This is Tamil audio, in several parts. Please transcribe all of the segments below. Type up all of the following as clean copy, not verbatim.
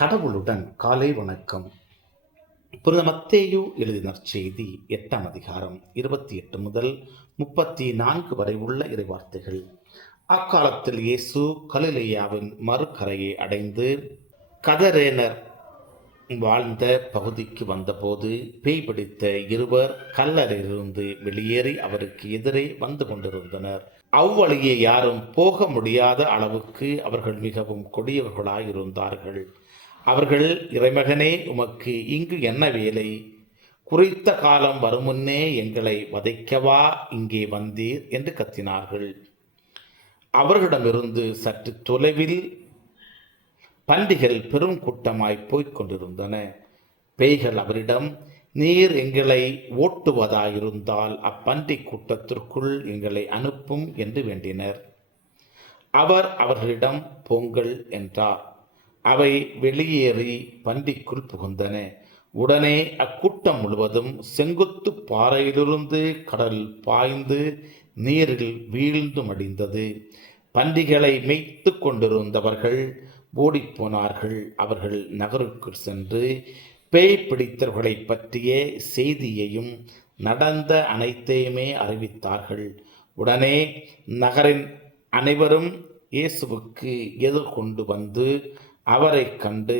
கடவுளுடன் காலை வணக்கம். புனித மத்தேயு எழுதின செய்தி 8ஆம் அதிகாரம் 28 முதல் 34 வரை உள்ள இறைவார்த்தைகள். அக்காலத்தில் இயேசு கலிலேயாவின் மறுகரையை அடைந்து கதரேனர் வாழ்ந்த பகுதிக்கு வந்தபோது பேய் பிடித்த இருவர் கல்லறையிலிருந்து வெளியேறி அவருக்கு எதிரே வந்து கொண்டிருந்தனர். அவ்வழியே யாரும் போக முடியாத அளவுக்கு அவர்கள் மிகவும் கொடியவர்களாயிருந்தார்கள். அவர்கள், இறைமகனே, உமக்கு இங்கு என்ன வேலை? குறித்த காலம் வருமுன்னே எங்களை வதைக்கவா இங்கே வந்தீர் என்று கத்தினார்கள். அவர்களிடமிருந்து சற்று தொலைவில் பன்றிகள் பெரும் கூட்டமாய் போய்க் கொண்டிருந்தன. பேய்கள் அவரிடம், நீர் எங்களை ஓட்டுவதாயிருந்தால் அப்பன்றி கூட்டத்திற்குள் எங்களை அனுப்பும் என்று வேண்டினர். அவர் அவர்களிடம், போங்கள் என்றார். அவை வெளியேறி பன்றிக்குள் புகுந்தன. உடனே அக்கூட்டம் முழுவதும் செங்குத்து பாறையிலிருந்து கடல் பாய்ந்து நீரில் வீழ்ந்து மடிந்தது. பன்றிகளை மேய்த்து கொண்டிருந்தவர்கள் ஓடிப்போனார்கள். அவர்கள் நகருக்கு சென்று பேய் பிடித்தவர்களை பற்றிய செய்தியையும் நடந்த அனைத்தையுமே அறிவித்தார்கள். உடனே நகரின் அனைவரும் இயேசுவுக்கு எதிர்கொண்டு வந்து அவரை கண்டு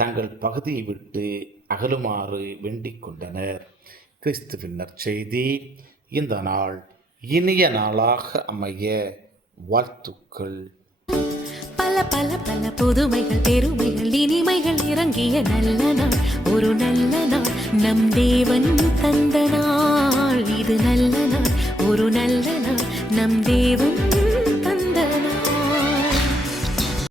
தங்கள் பகுதியை விட்டு அகலுமாறு வேண்டிக் கொண்டனர். கிறிஸ்துவின் நற்செய்தி. இந்த நாள் இனிய நாளாக அமைய வாழ்த்துக்கள். பல பல பல புதுமைகள், பெருமைகள், இனிமைகள் இறங்கிய நல்ல நாள், ஒரு நல்ல நாள், நம் தேவன் தந்த நாள். இது நல்ல நாள், ஒரு நல்ல நாள், நம் தேவன்